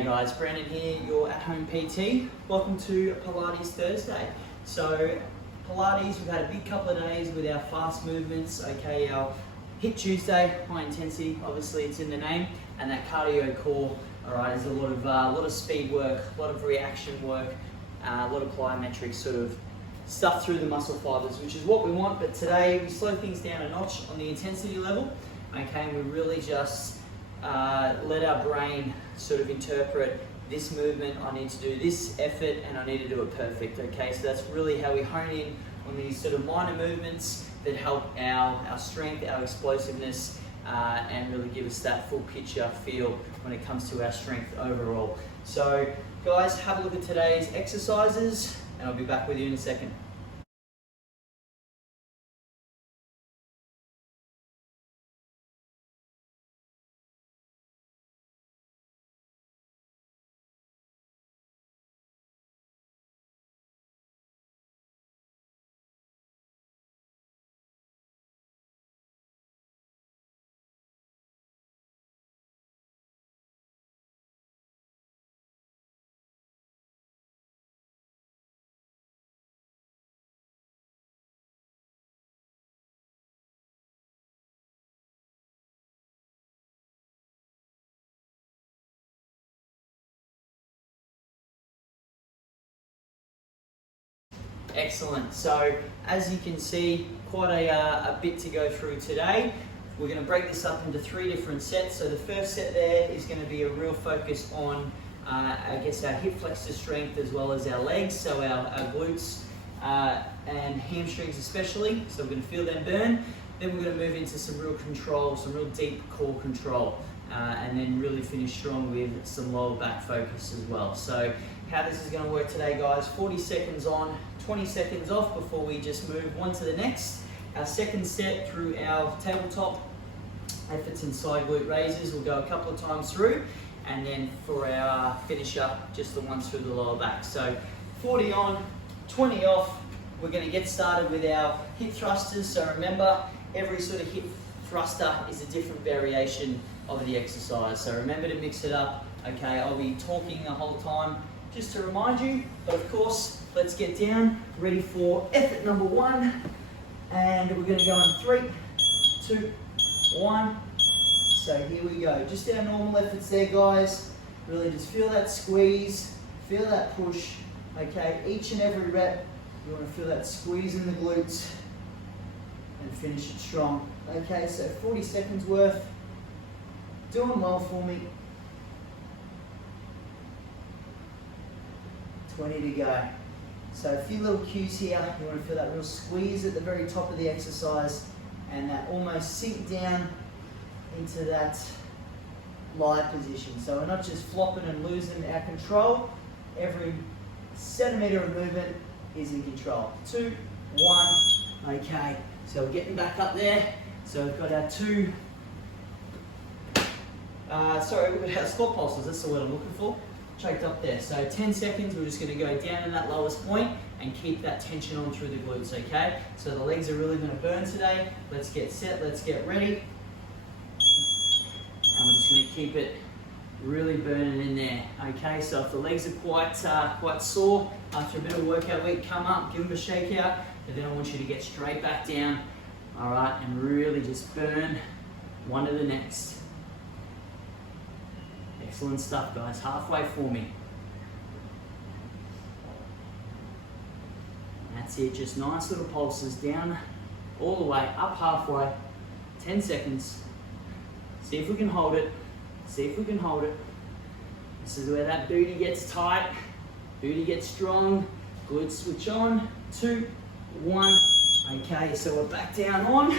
Hey guys, Brandon here, your at-home PT. Welcome to Pilates Thursday. So Pilates, we've had a big couple of days with our fast movements. Okay, our HIIT Tuesday, high intensity, obviously it's in the name, and that cardio core. All right, there's a lot of speed work, a lot of reaction work, a lot of plyometric sort of stuff through the muscle fibers, which is what we want. But today we slow things down a notch on the intensity level. Okay, and we really just let our brain sort of interpret this movement. I need to do this effort and I need to do it perfect. Okay, so that's really how we hone in on these sort of minor movements that help our strength, our explosiveness, and really give us that full picture feel when it comes to our strength overall. So guys, have a look at today's exercises and I'll be back with you in a second. Excellent. So as you can see, quite a bit to go through today. We're going to break this up into 3 different sets. So the first set there is going to be a real focus on, I guess, our hip flexor strength as well as our legs, so our glutes and hamstrings especially. So we're going to feel them burn. Then we're going to move into some real control, some real deep core control, and then really finish strong with some lower back focus as well. So how this is going to work today, guys: 40 seconds on, 20 seconds off before we just move one to the next. Our second set through our tabletop efforts and side glute raises, we'll go a couple of times through, and then for our finisher, just the ones through the lower back. So 40 on, 20 off. We're going to get started with our hip thrusters. So remember, every sort of hip thruster is a different variation of the exercise. So remember to mix it up. Okay, I'll be talking the whole time just to remind you, but of course, let's get down, ready for effort number 1, and we're going to go in 3, 2, 1. So here we go, just our normal efforts there, guys. Really just feel that squeeze, feel that push. Okay, each and every rep, you want to feel that squeeze in the glutes and finish it strong. Okay, so 40 seconds worth, doing well for me. 20 to go. So a few little cues here. You want to feel that real squeeze at the very top of the exercise and that almost sink down into that lie position. So we're not just flopping and losing our control. Every centimeter of movement is in control. 2, 1. Okay, so we're getting back up there. So we've got our 2, we've got our squat pulses. That's the word I'm looking for. Choked up there. So 10 seconds, we're just going to go down to that lowest point and keep that tension on through the glutes, okay? So the legs are really going to burn today. Let's get set, let's get ready. And we're just going to keep it really burning in there, okay? So if the legs are quite sore after a bit of a workout week, come up, give them a shake out, and then I want you to get straight back down, all right? And really just burn one to the next. Excellent stuff, guys. Halfway for me. That's it. Just nice little pulses down all the way, up halfway. 10 seconds. See if we can hold it. See if we can hold it. This is where that booty gets tight. Booty gets strong. Glutes switch on. 2, 1. Okay, so we're back down on.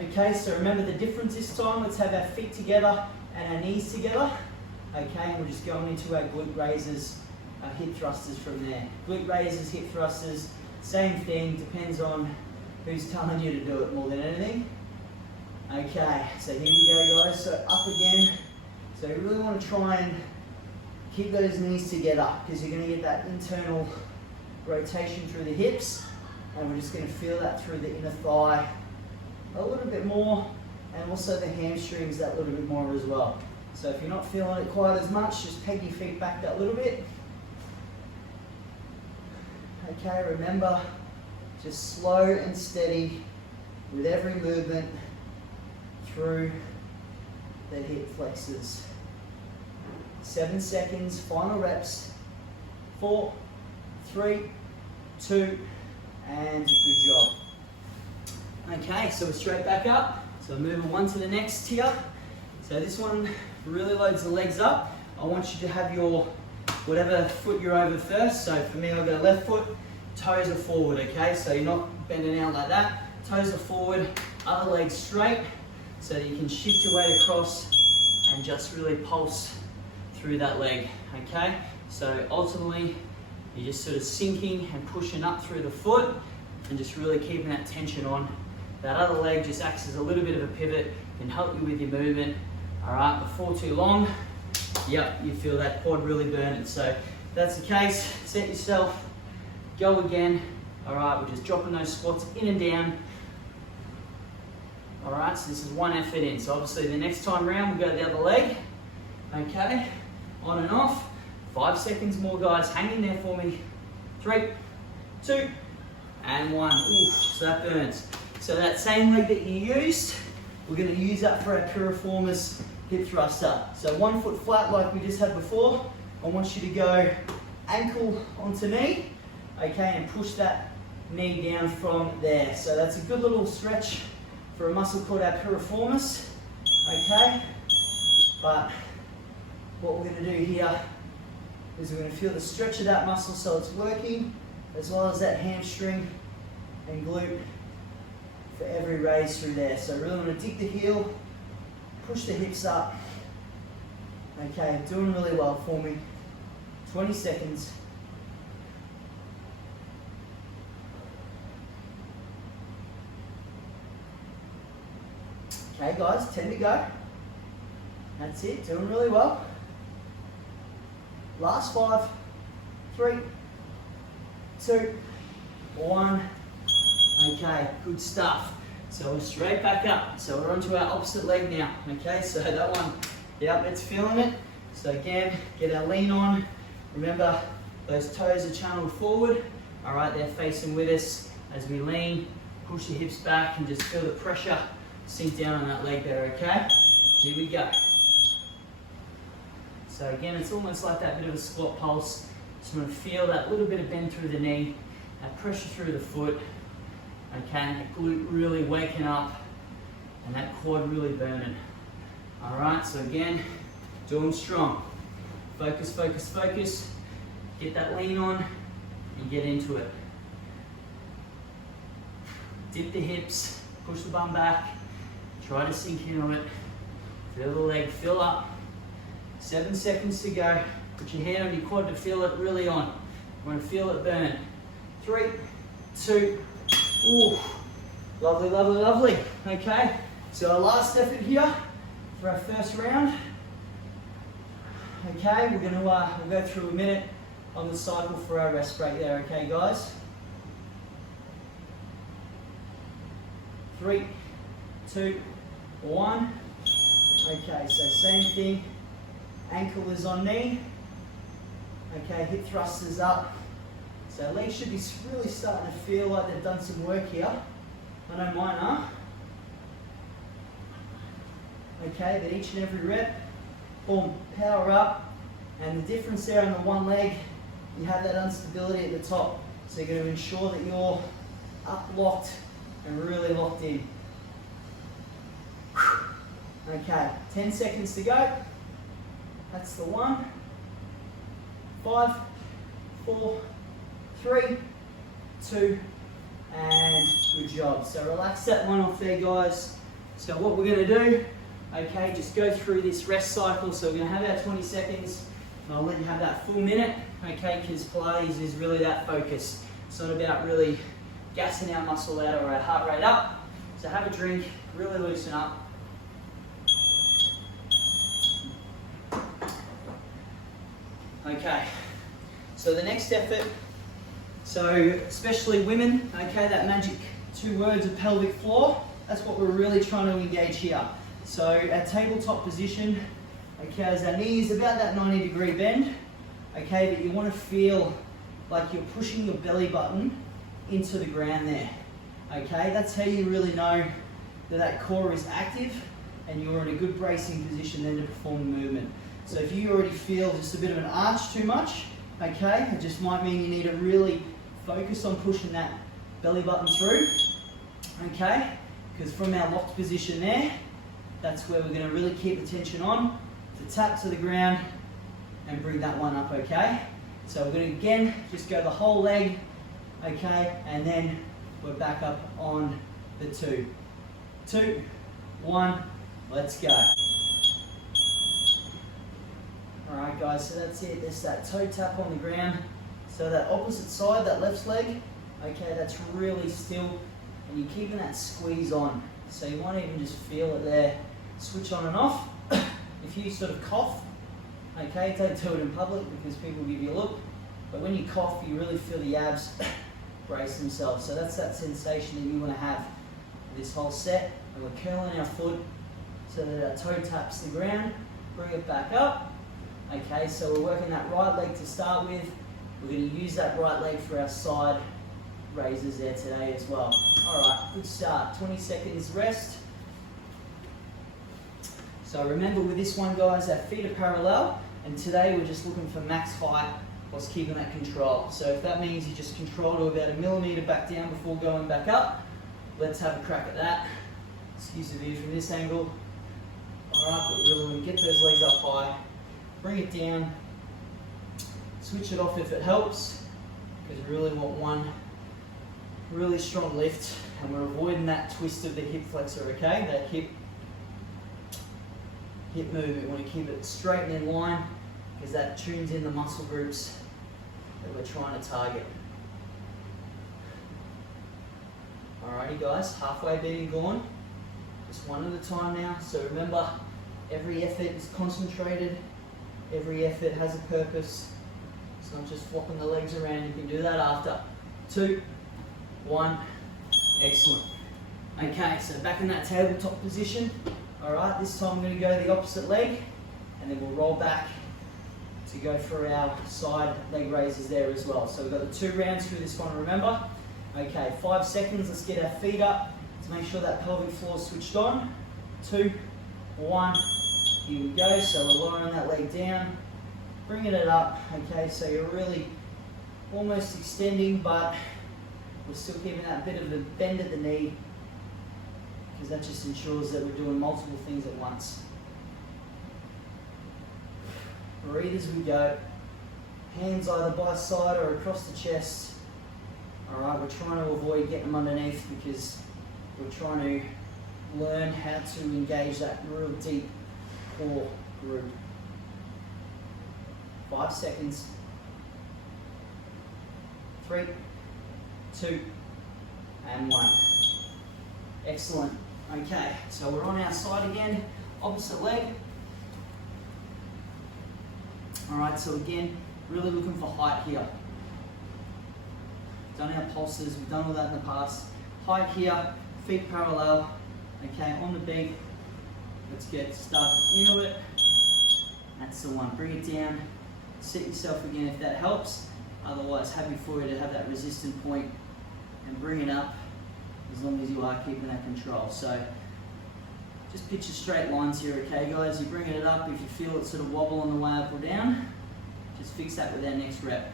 Okay, so remember the difference this time. Let's have our feet together and our knees together. Okay, and we're just going into our glute raises, our hip thrusters from there. Glute raises, hip thrusters, same thing, depends on who's telling you to do it more than anything. Okay, so here we go, guys. So up again. So you really want to try and keep those knees together because you're going to get that internal rotation through the hips, and we're just going to feel that through the inner thigh a little bit more, and also the hamstrings that little bit more as well. So if you're not feeling it quite as much, just peg your feet back that little bit. Okay, remember, just slow and steady with every movement through the hip flexors. 7 seconds, final reps. 4, 3, 2, and good job. Okay, so we're straight back up. So we're moving one to the next here. So this one really loads the legs up. I want you to have your, whatever foot you're over first. So for me, I'll go left foot, toes are forward, okay? So you're not bending out like that. Toes are forward, other leg straight, so that you can shift your weight across and just really pulse through that leg, okay? So ultimately, you're just sort of sinking and pushing up through the foot and just really keeping that tension on. That other leg just acts as a little bit of a pivot and help you with your movement. All right, before too long, yep, you feel that quad really burning. So if that's the case, set yourself, go again. All right, we're just dropping those squats in and down. All right, so this is one effort in. So obviously the next time round, we'll go the other leg. Okay, on and off. 5 seconds more, guys. Hang in there for me. 3, 2, and 1. Oof, so that burns. So that same leg that you used, we're going to use that for our piriformis hip thruster. So 1 foot flat like we just had before. I want you to go ankle onto knee, okay, and push that knee down from there. So that's a good little stretch for a muscle called our piriformis, okay? But what we're going to do here is we're going to feel the stretch of that muscle so it's working, as well as that hamstring and glute for every raise through there. So really want to dig the heel, push the hips up. Okay, doing really well for me. 20 seconds. Okay guys, 10 to go. That's it, doing really well. Last 5, 3, 2, 1. Okay, good stuff. So we're straight back up. So we're onto our opposite leg now. Okay, so that one, yep, it's feeling it. So again, get our lean on. Remember, those toes are channeled forward. All right, they're facing with us as we lean, push the hips back and just feel the pressure sink down on that leg there, okay? Here we go. So again, it's almost like that bit of a squat pulse. Just want to feel that little bit of bend through the knee, that pressure through the foot, okay, and that glute really waking up, and that quad really burning. All right, so again, doing strong. Focus, focus, focus. Get that lean on and get into it. Dip the hips, push the bum back, try to sink in on it. Feel the leg fill up. 7 seconds to go. Put your hand on your quad to feel it really on. You want to feel it burn. 3, 2, ooh. Lovely, lovely, lovely. Okay, so our last effort here for our first round. Okay, we're gonna we'll go through a minute on the cycle for our rest break there, okay guys? 3, 2, 1. Okay, so same thing. Ankle is on knee. Okay, hip thrusters up. So legs should be really starting to feel like they've done some work here. I know mine are. Okay, but each and every rep, boom, power up. And the difference there on the one leg, you have that instability at the top. So you're going to ensure that you're up locked and really locked in. Okay, 10 seconds to go. That's the 1. 5, 4, 3, 2, and good job. So relax that one off there, guys. So what we're going to do, okay, just go through this rest cycle. So we're going to have our 20 seconds, and I'll let you have that full minute, okay, because Pilates is really that focus. It's not about really gassing our muscle out or our heart rate up. So have a drink, really loosen up. Okay, so the next effort, so especially women, okay, that magic 2 words of pelvic floor, that's what we're really trying to engage here. So our tabletop position, Okay, as our knee is about that 90-degree bend, okay, but you want to feel like you're pushing your belly button into the ground there. Okay, that's how you really know that that core is active and you're in a good bracing position then to perform the movement. So if you already feel just a bit of an arch too much, okay, it just might mean you need to really focus on pushing that belly button through, okay, because from our locked position there, that's where we're going to really keep the tension on, to tap to the ground and bring that one up, okay? So we're going to again just go the whole leg, okay, and then we're back up on the 2. 2, 1, let's go. Alright guys, so that's it. There's that toe tap on the ground. So that opposite side, that left leg, okay, that's really still, and you're keeping that squeeze on. So you won't even just feel it there. Switch on and off. If you sort of cough, okay, don't do it in public because people give you a look. But when you cough, you really feel the abs brace themselves. So that's that sensation that you want to have this whole set. And we're curling our foot so that our toe taps the ground. Bring it back up. Okay, so we're working that right leg to start with. We're going to use that right leg for our side raises there today as well. Alright, good start. 20 seconds rest. So remember with this one guys, our feet are parallel and today we're just looking for max height whilst keeping that control. So if that means you just control to about 1 millimeter back down before going back up, let's have a crack at that. Excuse the view from this angle. Alright, but really want to get those legs up high, bring it down, switch it off if it helps, because we really want one really strong lift and we're avoiding that twist of the hip flexor, okay? That hip movement, we want to keep it straight and in line because that tunes in the muscle groups that we're trying to target. Alrighty guys, halfway being gone. Just one at a time now. So remember, every effort is concentrated. Every effort has a purpose. It's not just flopping the legs around. You can do that after. 2, 1, excellent. Okay, so back in that tabletop position. Alright, this time I'm going to go the opposite leg and then we'll roll back to go for our side leg raises there as well. So we've got the 2 rounds through this one, remember? Okay, 5 seconds, let's get our feet up to make sure that pelvic floor is switched on. 2, 1, here we go. So we're lowering that leg down, bringing it up. Okay, so you're really almost extending, but we're still keeping that bit of a bend at the knee because that just ensures that we're doing multiple things at once. Breathe as we go. Hands either by side or across the chest. Alright, we're trying to avoid getting them underneath because we're trying to learn how to engage that real deep core group. 5 seconds. 3, 2, and 1. Excellent. Okay, so we're on our side again, opposite leg. Alright, so again, really looking for height here. Done our pulses, we've done all that in the past. Height here, feet parallel. Okay, on the beat. Let's get stuck into it. That's the one. Bring it down. Sit yourself again if that helps. Otherwise, happy for you to have that resistant point and bring it up as long as you are keeping that control. So just picture straight lines here, okay guys? You're bringing it up. If you feel it sort of wobble on the way up or down, just fix that with our next rep.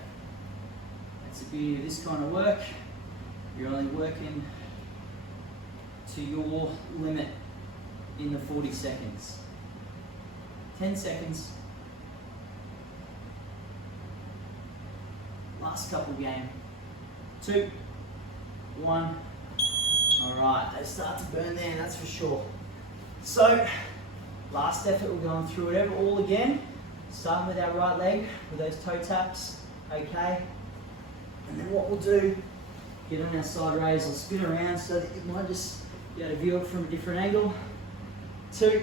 That's the beauty of this kind of work. You're only working to your limit in the 40 seconds. 10 seconds. Last couple game. 2, 1. Alright, they start to burn there, that's for sure. So, last effort, we're going through it all again. Starting with our right leg with those toe taps, okay? And then what we'll do, get on our side raise, I'll spin around so that you might just be able to view it from a different angle. 2,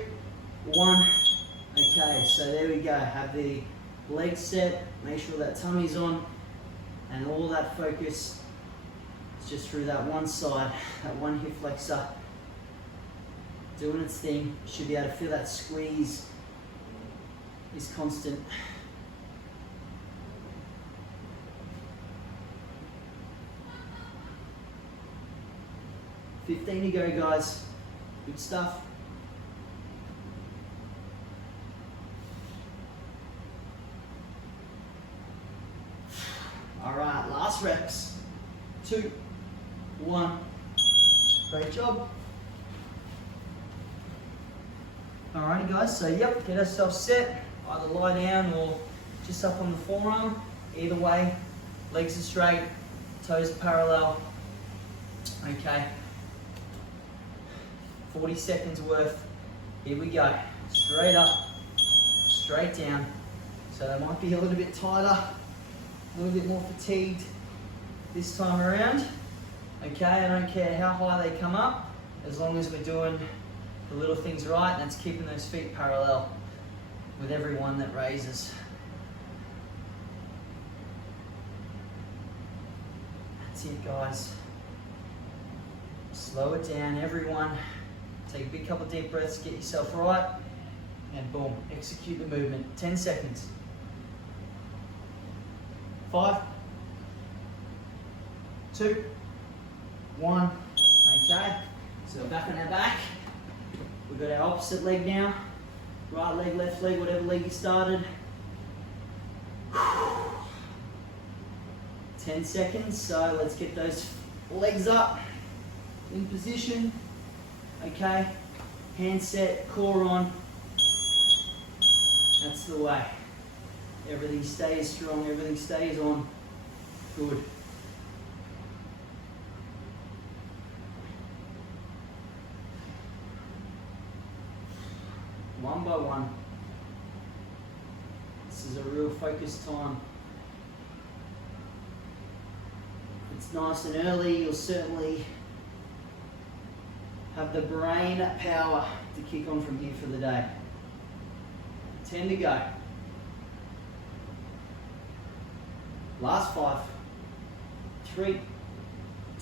1, okay, so there we go. Have the legs set, make sure that tummy's on, and all that focus is just through that one side, that one hip flexor, doing its thing. You should be able to feel that squeeze is constant. 15 to go, guys. Good stuff. All right, last reps. 2, 1. Great job. Alrighty guys, so yep, get ourselves set. Either lie down or just up on the forearm. Either way, legs are straight, toes are parallel. Okay. 40 seconds worth. Here we go. Straight up, straight down. So they might be a little bit tighter, a little bit more fatigued this time around. Okay, I don't care how high they come up, as long as we're doing the little things right, and that's keeping those feet parallel with every one that raises. That's it, guys. Slow it down, everyone. Take a big couple of deep breaths, get yourself right, and boom, execute the movement. 10 seconds. 5, 2, 1. Okay, so back on our back. We've got our opposite leg now. Right leg, left leg, whatever leg you started. 10 seconds, so let's get those legs up in position. Okay, hand set, core on. That's the way. Everything stays strong, everything stays on. Good. One by one. This is a real focused time. If it's nice and early, you'll certainly have the brain power to kick on from here for the day. 10 to go. Last 5, 3,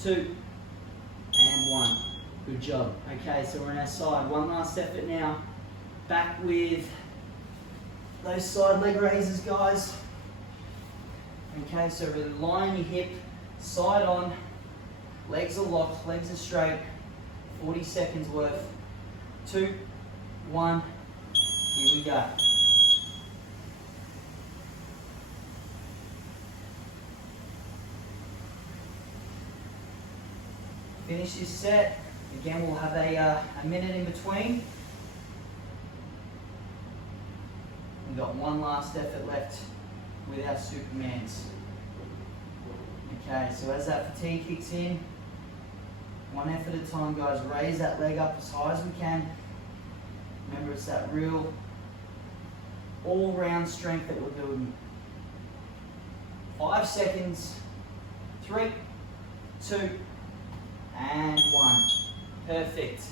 2, and 1. Good job. Okay, so we're on our side. One last effort now. Back with those side leg raises, guys. Okay, so really line your hip, side on, legs are locked, legs are straight. 40 seconds worth. 2, 1, here we go. Finish this set. Again, we'll have a minute in between. We've got one last effort left with our Supermans. Okay, so as that fatigue kicks in, one effort at a time, guys. Raise that leg up as high as we can. Remember, it's that real all-round strength that we're building. 5 seconds. 3, 2, and 1. Perfect.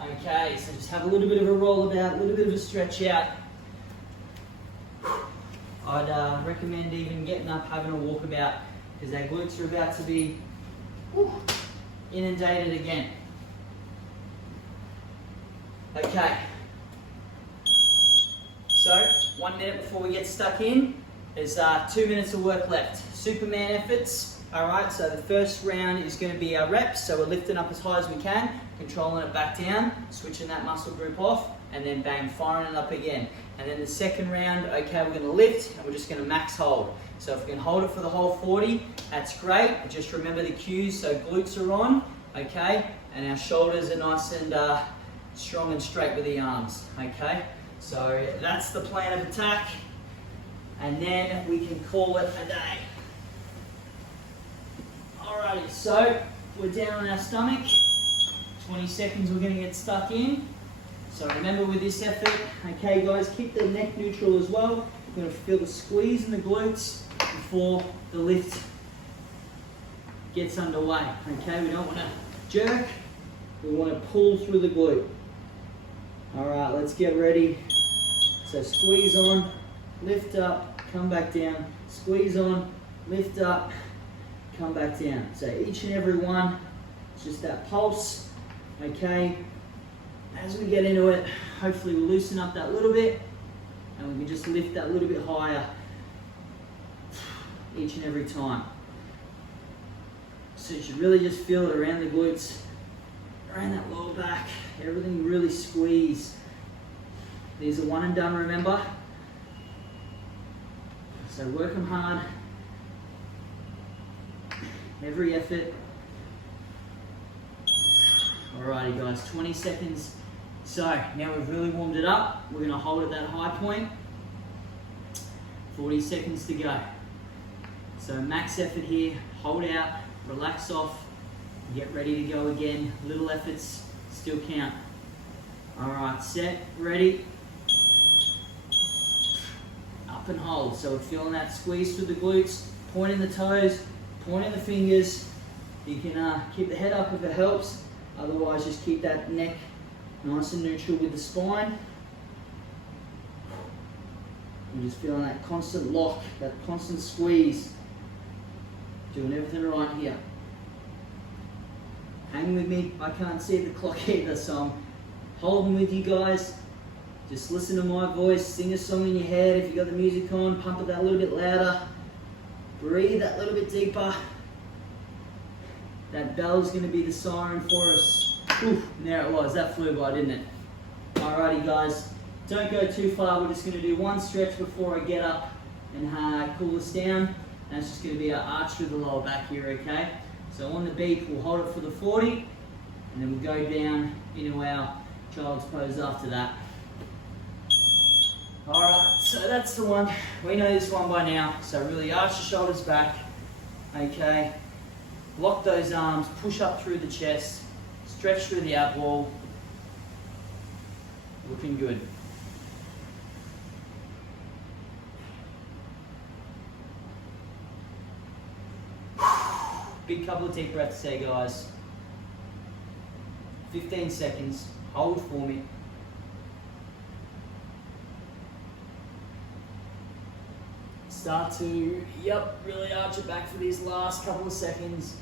Okay, so just have a little bit of a roll about, a little bit of a stretch out. I'd recommend even getting up, having a walkabout, because our glutes are about to be inundated again. Okay. So, 1 minute before we get stuck in, there's 2 minutes of work left. Superman efforts. Alright, so the first round is going to be our reps, so we're lifting up as high as we can, controlling it back down, switching that muscle group off, and then bang, firing it up again. And then the second round, okay, we're going to lift, and we're just going to max hold. So if we can hold it for the whole 40, that's great. Just remember the cues, so glutes are on, okay, and our shoulders are nice and strong and straight with the arms, okay. So that's the plan of attack, and then we can call it a day. Alrighty, so we're down on our stomach. 20 seconds, we're going to get stuck in. So remember with this effort, okay guys, keep the neck neutral as well. We're going to feel the squeeze in the glutes before the lift gets underway. Okay, we don't want to jerk, we want to pull through the glute. Alright, let's get ready. So squeeze on, lift up, come back down, squeeze on, lift up, come back down. So each and every one, it's just that pulse, okay? As we get into it, hopefully we'll loosen up that little bit. And we can just lift that a little bit higher each and every time. So you should really just feel it around the glutes, around that lower back, everything really squeeze. These are one and done, remember? So work them hard, every effort. Alrighty guys, 20 seconds. So now we've really warmed it up. We're gonna hold at that high point. 40 seconds to go. So max effort here, hold out, relax off, get ready to go again. Little efforts still count. Alright, set, ready. Up and hold. So we're feeling that squeeze through the glutes, pointing the toes, pointing the fingers. You can keep the head up if it helps. Otherwise, just keep that neck nice and neutral with the spine. You're just feeling that constant lock, that constant squeeze. Doing everything right here. Hang with me. I can't see the clock either, so I'm holding with you guys. Just listen to my voice, sing a song in your head. If you've got the music on, pump it that little bit louder. Breathe that little bit deeper. That bell's going to be the siren for us. Oof, and there it was. That flew by, didn't it? Alrighty guys, don't go too far. We're just going to do one stretch before I get up and cool us down. And it's just going to be an arch through the lower back here, okay? So on the beat, we'll hold it for the 40, and then we'll go down into our child's pose after that. Alright, so that's the one. We know this one by now. So really arch the shoulders back, okay? Lock those arms, push up through the chest, stretch through the ab wall. Looking good. Big couple of deep breaths there, guys. 15 seconds. Hold for me. Start to, really arch it back for these last couple of seconds.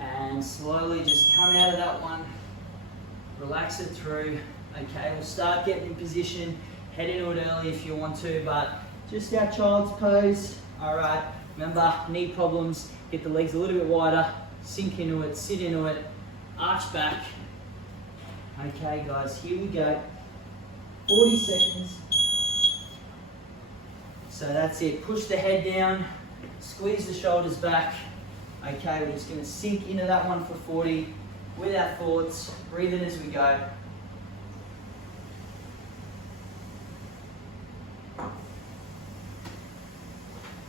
And slowly just come out of that one. Relax it through. Okay, we'll start getting in position. Head into it early if you want to, but just our child's pose. All right, remember, knee problems, get the legs a little bit wider, sink into it, sit into it, arch back. Okay guys, here we go. 40 seconds. So that's it, push the head down, squeeze the shoulders back. Okay, we're just gonna sink into that one for 40 with our thoughts, breathing as we go.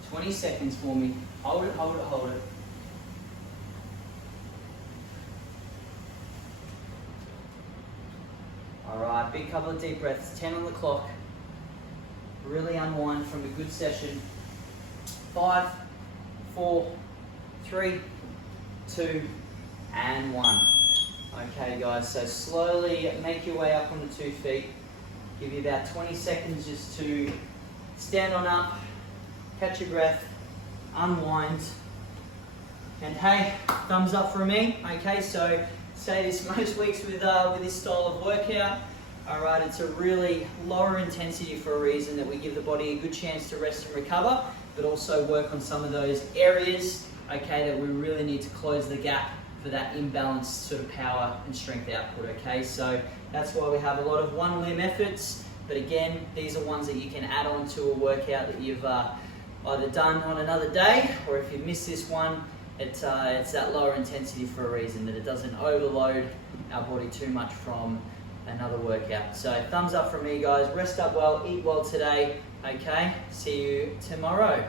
"20 seconds for me. Hold it, hold it, hold it. All right, big couple of deep breaths, 10 on the clock. Really unwind from a good session. 5, 4, 3, 2, and 1. Okay guys, so slowly make your way up on the 2 feet. Give you about 20 seconds just to stand on up, catch your breath, unwind. And hey, thumbs up from me. Okay, so say this most weeks with this style of workout. All right, it's a really lower intensity for a reason, that we give the body a good chance to rest and recover, but also work on some of those areas, okay, that we really need to close the gap for that imbalanced sort of power and strength output, okay? So that's why we have a lot of one limb efforts, but again, these are ones that you can add on to a workout that you've either done on another day, or if you miss this one, it's that lower intensity for a reason, that it doesn't overload our body too much from another workout. So thumbs up from me guys, rest up well, eat well today, okay? See you tomorrow.